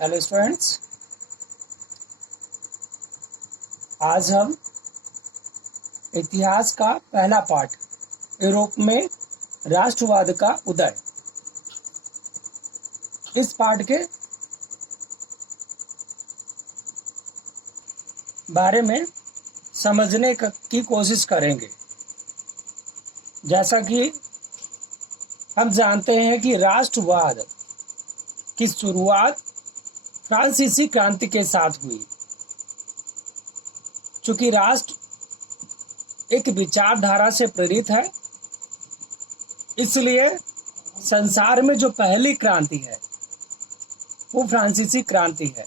Hello students, आज हम इतिहास का पहला पाठ यूरोप में राष्ट्रवाद का उदय इस पाठ के बारे में समझने की कोशिश करेंगे। जैसा कि हम जानते हैं कि राष्ट्रवाद की शुरुआत फ्रांसीसी क्रांति के साथ हुई। चूंकि राष्ट्र एक विचारधारा से प्रेरित है, इसलिए संसार में जो पहली क्रांति है वो फ्रांसीसी क्रांति है।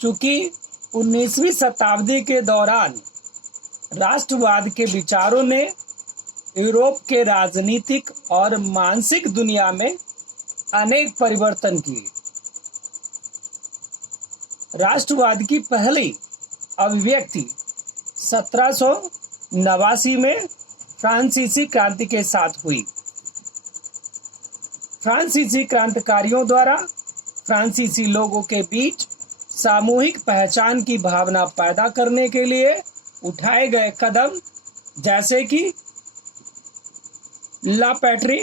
चूंकि 19वीं शताब्दी के दौरान राष्ट्रवाद के विचारों ने यूरोप के राजनीतिक और मानसिक दुनिया में अनेक परिवर्तन किए। राष्ट्रवाद की पहली अभिव्यक्ति 1789 में फ्रांसीसी क्रांति के साथ हुई। फ्रांसीसी क्रांतिकारियों द्वारा फ्रांसीसी लोगों के बीच सामूहिक पहचान की भावना पैदा करने के लिए उठाए गए कदम, जैसे कि ला पैट्री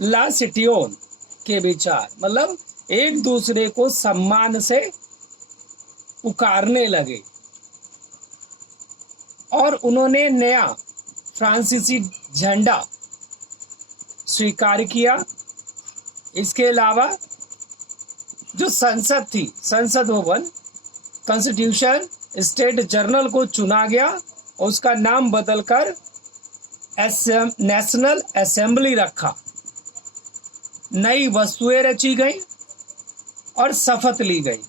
ला सिटियोन के विचार, मतलब एक दूसरे को सम्मान से पुकारने लगे और उन्होंने नया फ्रांसीसी झंडा स्वीकार किया। इसके अलावा जो संसद थी, संसद भवन, कॉन्स्टिट्यूशन स्टेट जर्नल को चुना गया और उसका नाम बदलकर नेशनल असेंबली रखा। नई वस्तुएं रची गई और शपथ ली गई।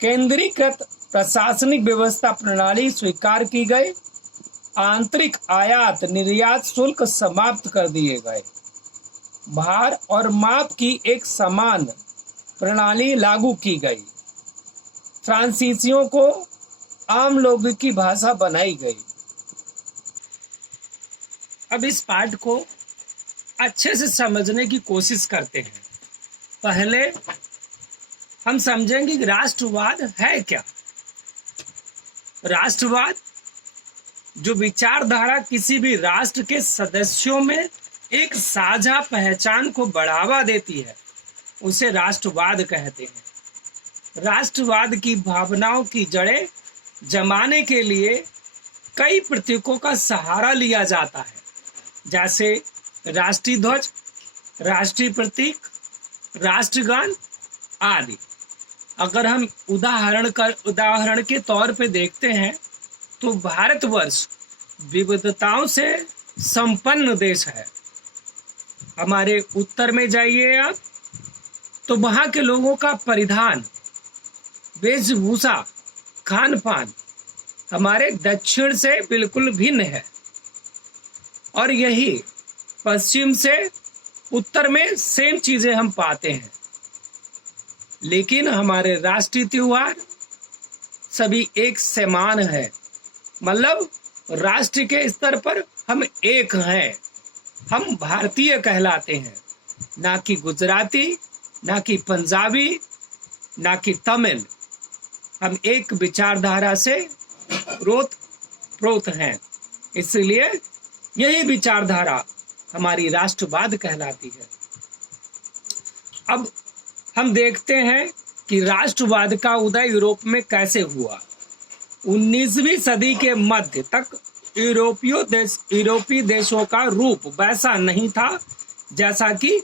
केंद्रीकृत प्रशासनिक व्यवस्था प्रणाली स्वीकार की गई। आंतरिक आयात निर्यात शुल्क समाप्त कर दिए गए। भार और माप की एक समान प्रणाली लागू की गई। फ्रांसीसियों को आम लोगों की भाषा बनाई गई। अब इस पाठ को अच्छे से समझने की कोशिश करते हैं। पहले हम समझेंगे कि राष्ट्रवाद है क्या। राष्ट्रवाद जो विचारधारा किसी भी राष्ट्र के सदस्यों में एक साझा पहचान को बढ़ावा देती है, उसे राष्ट्रवाद कहते हैं। राष्ट्रवाद की भावनाओं की जड़ें जमाने के लिए कई प्रतीकों का सहारा लिया जाता है, जैसे राष्ट्रीय ध्वज, राष्ट्रीय प्रतीक, राष्ट्रगान आदि। अगर हम उदाहरण के तौर पे देखते हैं तो भारतवर्ष विविधताओं से संपन्न देश है। हमारे उत्तर में जाइए आप तो वहां के लोगों का परिधान, वेशभूषा, खान पान हमारे दक्षिण से बिल्कुल भिन्न है और यही पश्चिम से उत्तर में सेम चीजें हम पाते हैं। लेकिन हमारे राष्ट्रीय त्योहार सभी एक समान है, मतलब राष्ट्र के स्तर पर हम एक हैं। हम भारतीय कहलाते हैं, ना कि गुजराती, ना कि पंजाबी, ना कि तमिल। हम एक विचारधारा से प्रोत हैं। इसलिए यही विचारधारा हमारी राष्ट्रवाद कहलाती है। अब हम देखते हैं कि राष्ट्रवाद का उदय यूरोप में कैसे हुआ। 19वीं सदी के मध्य तक यूरोपीय देशों का रूप वैसा नहीं था जैसा कि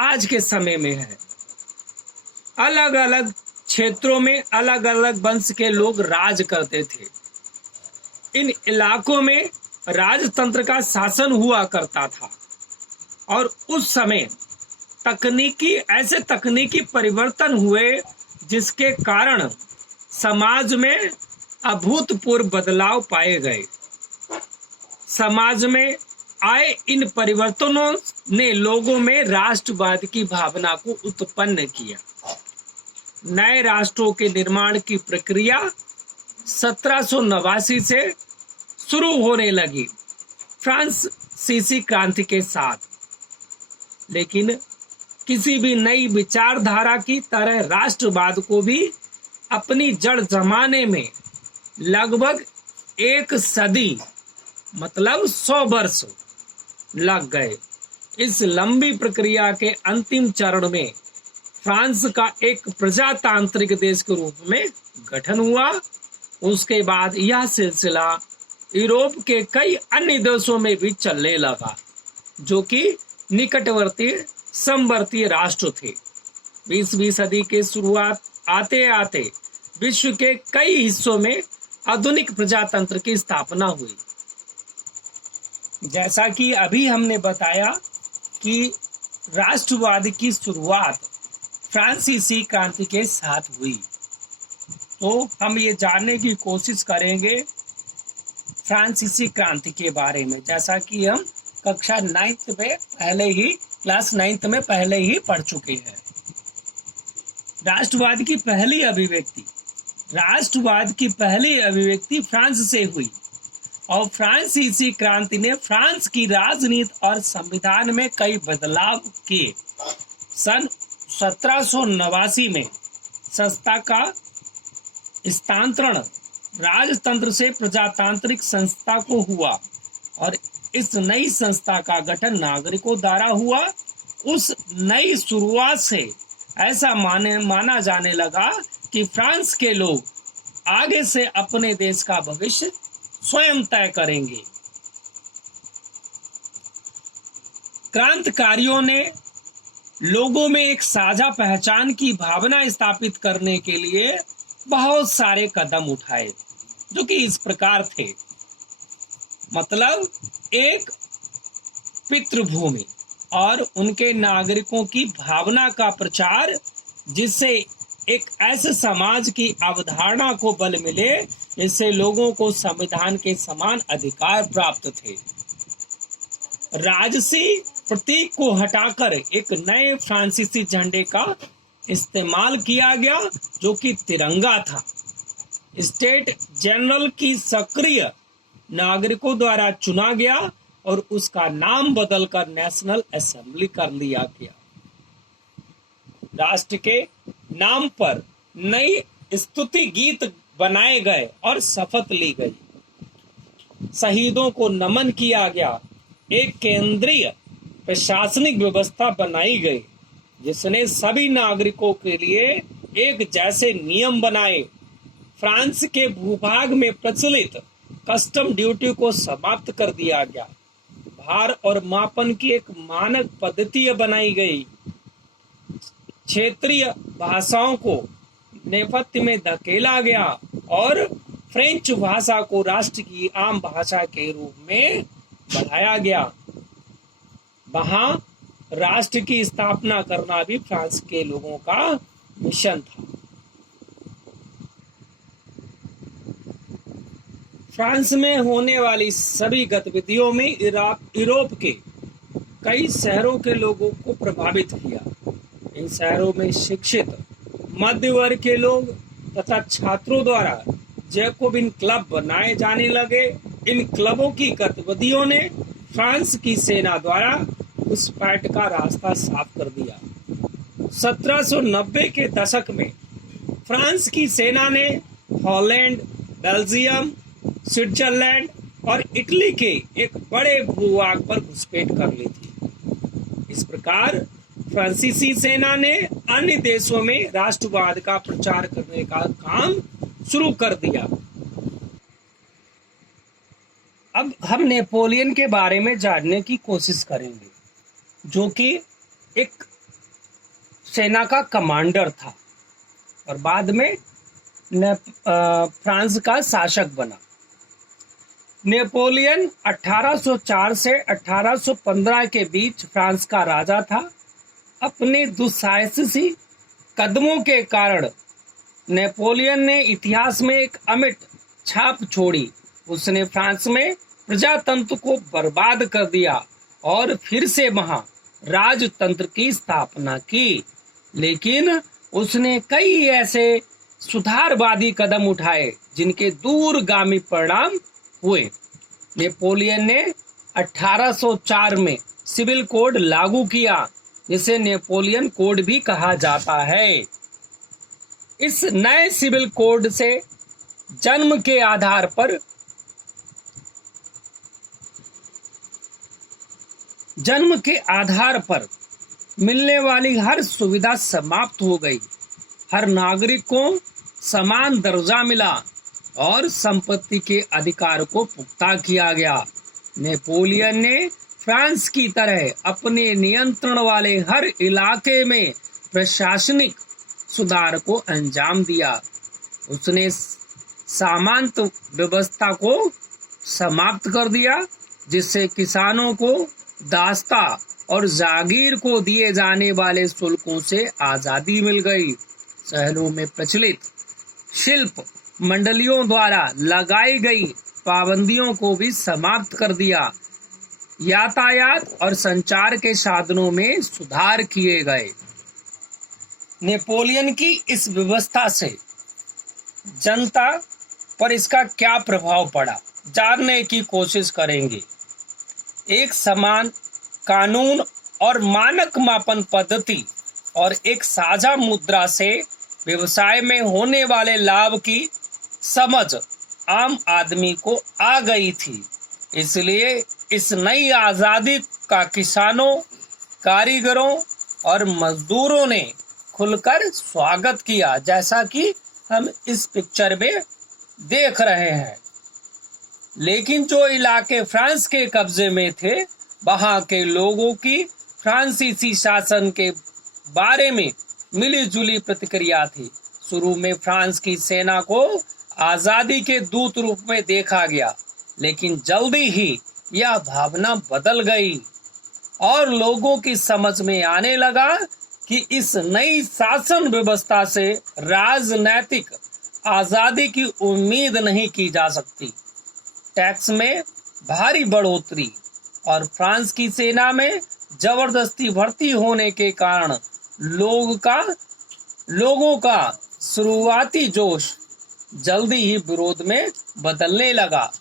आज के समय में है। अलग अलग क्षेत्रों में अलग अलग वंश के लोग राज करते थे। इन इलाकों में राजतंत्र का शासन हुआ करता था और उस समय ऐसे तकनीकी परिवर्तन हुए जिसके कारण समाज में अभूतपूर्व बदलाव पाए गए। समाज में आए इन परिवर्तनों ने लोगों में राष्ट्रवाद की भावना को उत्पन्न किया। नए राष्ट्रों के निर्माण की प्रक्रिया 1789 से शुरू होने लगी फ्रांसीसी क्रांति के साथ। लेकिन किसी भी नई विचारधारा की तरह राष्ट्रवाद को भी अपनी जड़ जमाने में लगभग एक सदी मतलब 100 वर्ष लग गए। इस लंबी प्रक्रिया के अंतिम चरण में फ्रांस का एक प्रजातांत्रिक देश के रूप में गठन हुआ। उसके बाद यह सिलसिला यूरोप के कई अन्य देशों में भी चलने लगा, जो कि निकटवर्ती समवर्ती राष्ट्र थे। 20वीं सदी के शुरुआत आते आते विश्व के कई हिस्सों में आधुनिक प्रजातंत्र की स्थापना हुई। जैसा कि अभी हमने बताया कि राष्ट्रवाद की शुरुआत फ्रांसीसी क्रांति के साथ हुई, तो हम ये जानने की कोशिश करेंगे फ्रांसीसी क्रांति के बारे में, जैसा कि हम कक्षा 9th में पहले ही क्लास 9th में पहले ही पढ़ चुके हैं। राष्ट्रवाद की पहली अभिव्यक्ति फ्रांस से हुई और फ्रांसीसी क्रांति ने फ्रांस की राजनीति और संविधान में कई बदलाव किए। सन 1789 में संस्था का स्थानांतरण राजतंत्र से प्रजातांत्रिक संस्था को हुआ और इस नई संस्था का गठन नागरिकों द्वारा हुआ। उस नई शुरुआत से ऐसा माना जाने लगा कि फ्रांस के लोग आगे से अपने देश का भविष्य स्वयं तय करेंगे। क्रांतिकारियों ने लोगों में एक साझा पहचान की भावना स्थापित करने के लिए बहुत सारे कदम उठाए, जो कि इस प्रकार थे। मतलब एक पितृभूमि और उनके नागरिकों की भावना का प्रचार, जिससे एक ऐसे समाज की अवधारणा को बल मिले जिससे लोगों को संविधान के समान अधिकार प्राप्त थे। राजसी प्रतीक को हटाकर एक नए फ्रांसीसी झंडे का इस्तेमाल किया गया, जो कि तिरंगा था। स्टेट जनरल की सक्रिय नागरिकों द्वारा चुना गया और उसका नाम बदलकर नेशनल असेंबली कर लिया गया। राष्ट्र के नाम पर नई स्तुति गीत बनाए गए और शपथ ली गई। शहीदों को नमन किया गया। एक केंद्रीय प्रशासनिक व्यवस्था बनाई गई, जिसने सभी नागरिकों के लिए एक जैसे नियम बनाए। फ्रांस के भूभाग में प्रचलित कस्टम ड्यूटी को समाप्त कर दिया गया। भार और मापन की एक मानक पद्धति बनाई गई। क्षेत्रीय भाषाओं को नेपथ्य में धकेला गया और फ्रेंच भाषा को राष्ट्र की आम भाषा के रूप में बढ़ाया गया। वहां राष्ट्र की स्थापना करना भी फ्रांस के लोगों का मिशन था। फ्रांस में होने वाली सभी गतिविधियों में यूरोप के कई शहरों के लोगों को प्रभावित किया। इन शहरों में शिक्षित मध्य वर्ग के लोग तथा छात्रों द्वारा जैकोबिन क्लब बनाए जाने लगे। इन क्लबों की गतिविधियों ने फ्रांस की सेना द्वारा घुसपैठ का रास्ता साफ कर दिया। 1790 के दशक में फ्रांस की सेना ने हॉलैंड, बेल्जियम, स्विट्जरलैंड और इटली के एक बड़े भूभाग पर घुसपैठ कर ली थी। इस प्रकार फ्रांसीसी सेना ने अन्य देशों में राष्ट्रवाद का प्रचार करने का काम शुरू कर दिया। अब हम नेपोलियन के बारे में जानने की कोशिश करेंगे, जो कि एक सेना का कमांडर था और बाद में फ्रांस का शासक बना। नेपोलियन 1804 से 1815 के बीच फ्रांस का राजा था। अपने दुस्साहसी कदमों के कारण नेपोलियन ने इतिहास में एक अमिट छाप छोड़ी। उसने फ्रांस में प्रजातंत्र को बर्बाद कर दिया और फिर से वहां राजतंत्र की स्थापना की, लेकिन उसने कई ऐसे सुधारवादी कदम उठाए जिनके दूरगामी परिणाम हुए। नेपोलियन ने 1804 में सिविल कोड लागू किया, जिसे नेपोलियन कोड भी कहा जाता है। इस नए सिविल कोड से जन्म के आधार पर मिलने वाली हर सुविधा समाप्त हो गई। हर नागरिक को समान दर्जा मिला और संपत्ति के अधिकार को पुख्ता किया गया। नेपोलियन ने फ्रांस की तरह अपने नियंत्रण वाले हर इलाके में प्रशासनिक सुधार को अंजाम दिया। उसने सामंत व्यवस्था को समाप्त कर दिया, जिससे किसानों को दास्ता और जागीर को दिए जाने वाले शुल्कों से आजादी मिल गई। शहरों में प्रचलित शिल्प मंडलियों द्वारा लगाई गई पाबंदियों को भी समाप्त कर दिया। यातायात और संचार के साधनों में सुधार किए गए। नेपोलियन की इस व्यवस्था से जनता पर इसका क्या प्रभाव पड़ा, जानने की कोशिश करेंगे। एक समान कानून और मानक मापन पद्धति और एक साझा मुद्रा से व्यवसाय में होने वाले लाभ की समझ आम आदमी को आ गई थी। इसलिए इस नई आजादी का किसानों, कारीगरों और मजदूरों ने खुलकर स्वागत किया, जैसा कि हम इस पिक्चर में देख रहे हैं। लेकिन जो इलाके फ्रांस के कब्जे में थे, वहां के लोगों की फ्रांसीसी शासन के बारे में मिली-जुली प्रतिक्रिया थी। शुरू में फ्रांस की सेना को आजादी के दूत रूप में देखा गया, लेकिन जल्दी ही यह भावना बदल गई और लोगों की समझ में आने लगा कि इस नई शासन व्यवस्था से राजनैतिक आजादी की उम्मीद नहीं की जा सकती। टैक्स में भारी बढ़ोतरी और फ्रांस की सेना में जबरदस्ती भर्ती होने के कारण लोगों का शुरुआती जोश जल्दी ही विरोध में बदलने लगा।